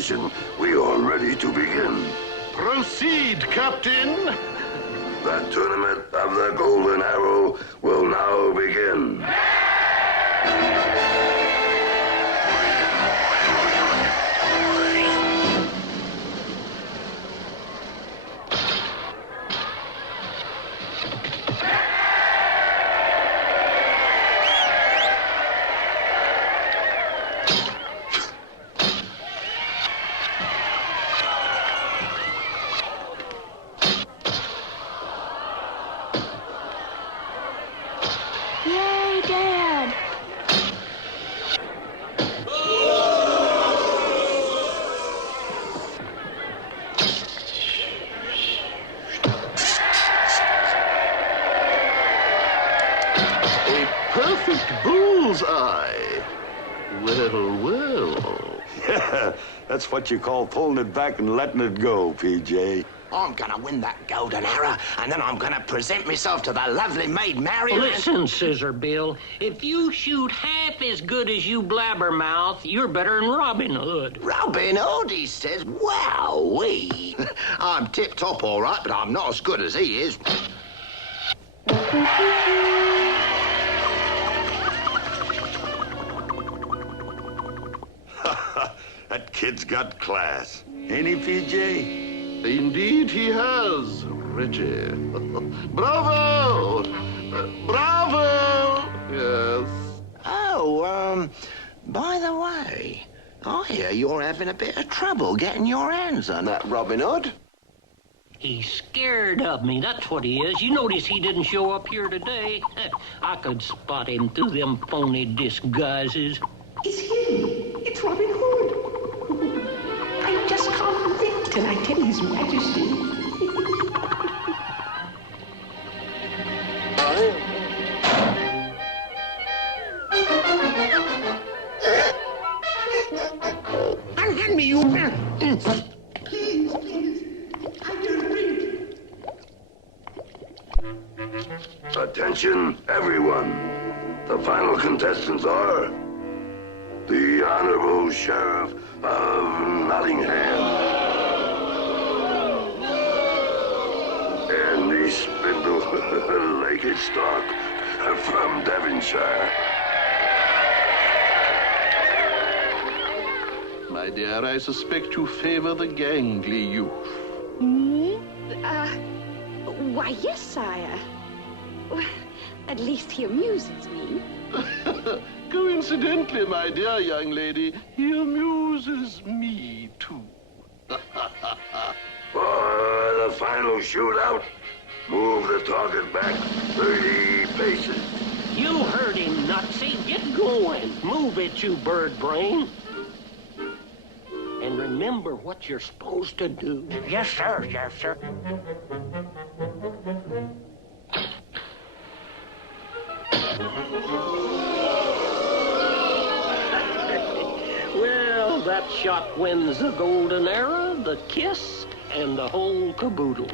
mission, we are ready to begin. Proceed, Captain. The tournament of the Golden Arrow will now begin. Yay, Dad! A perfect bullseye. Well, well. Yeah, that's what you call pulling it back and letting it go, PJ. I'm gonna win that golden arrow, and then I'm gonna present myself to the lovely Maid Marian. Listen, Scissor Bill, if you shoot half as good as you blabbermouth, you're better than Robin Hood. Robin Hood, he says. Wowee. I'm tip-top all right, but I'm not as good as he is. That kid's got class. Ain't he, PJ? Indeed he has, Reggie. Bravo! Bravo! Yes. Oh, by the way, I hear you're having a bit of trouble getting your hands on that Robin Hood. He's scared of me, that's what he is. You notice he didn't show up here today. I could spot him through them phony disguises. It's him. It's Robin Hood. I just can't wait till I tell His Majesty. Unhand me, you... Please, please. I will drink. Attention, everyone. The final contestants are the Honorable Sheriff of Nottingham and the spindle-legged stock from Devonshire. My dear, I suspect you favor the gangly youth. Why, yes, sire. Well, at least he amuses me. Coincidentally, my dear young lady, he amuses me, too. For the final shootout, move the target back 30 paces. You heard him, Nutsy. Get going. Move it, you bird brain. And remember what you're supposed to do. Yes, sir. Yes, sir. Well, that shot wins the golden arrow, the kiss, and the whole caboodle.